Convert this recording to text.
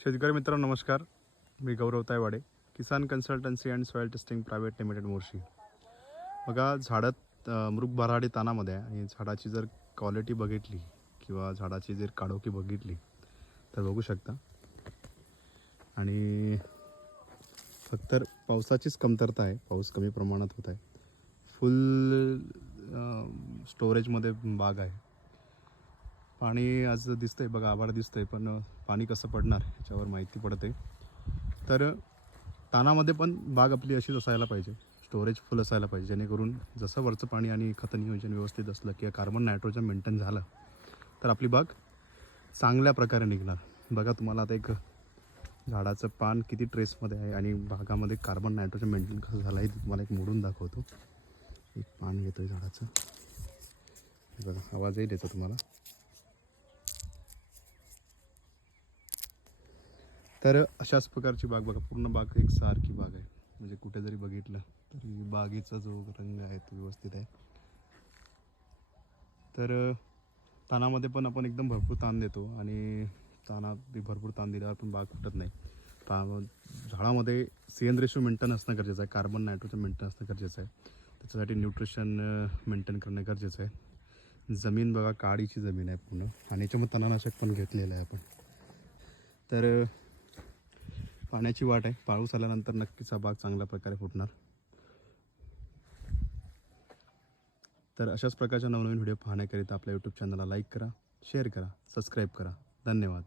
शेतकरी मित्रांनो नमस्कार. मी Gaurav Taywade Kisan consultancy and soil testing private limited Morshi बघा झाडात मृग बराडी तानामध्ये आहे. आणि झाडाची जर क्वालिटी बघितली किंवा झाडाची जर काडोकी बघितली तर बघू शकता. आणि फक्त पावसाचीच कमतरता आहे. पाऊस कमी प्रमाणात होत आहे. फुल स्टोरेजमध्ये बाग आहे. पाणी आज दिसतंय बघा आभाळ दिसतंय पण पाणी कसं पडणार ह्याच्यावर माहिती पडते. तर तानामध्ये पण बाग आपली अशीच असायला पाहिजे स्टोरेज फुल असायला पाहिजे जेणेकरून जसं वरचं पाणी आणि खत नियोजन व्यवस्थित असलं किंवा कार्बन नायट्रोजन मेंटेन झालं तर आपली बाग चांगल्या प्रकारे निघणार. बघा तुम्हाला आता एक झाडाचं पान किती ट्रेसमध्ये आहे आणि बागामध्ये कार्बन नायट्रोजन मेंटेन कसं झालं आहे तुम्हाला एक मोडून दाखवतो. एक पान येतो आहे झाडाचं बघा आवाज येईल याचा तुम्हाला. तर अशाच प्रकारची बाग बघा. पूर्ण बाग एक सारखी बाग आहे. म्हणजे कुठे जरी बघितलं तरी बागेचा जो रंग आहे तो व्यवस्थित आहे. तर तानामध्ये पण आपण एकदम भरपूर ताण देतो आणि ताना बी भरपूर ताण दिल्यावर पण बाग फुटत नाही. झाडामध्ये सी रेशो मेंटेन असणं गरजेचं आहे. कार्बन नायट्रोजन मेंटेन असणं गरजेचं आहे. त्याच्यासाठी न्यूट्रिशन मेंटेन करणं गरजेचं आहे. जमीन बघा काळीची जमीन आहे पूर्ण. आणि याच्यामध्ये तणानाशक पण घेतलेलं आहे आपण. तर पाण्याची वाट आहे. पाऊस आल्यानंतर नक्कीच हा बाग चांगल्या प्रकारे फुटणार. तर अशाच प्रकारच्या नवनवीन व्हिडिओ पाहण्याकरिता आपल्या यूट्यूब चॅनलला लाईक करा शेअर करा सबस्क्राईब करा. धन्यवाद.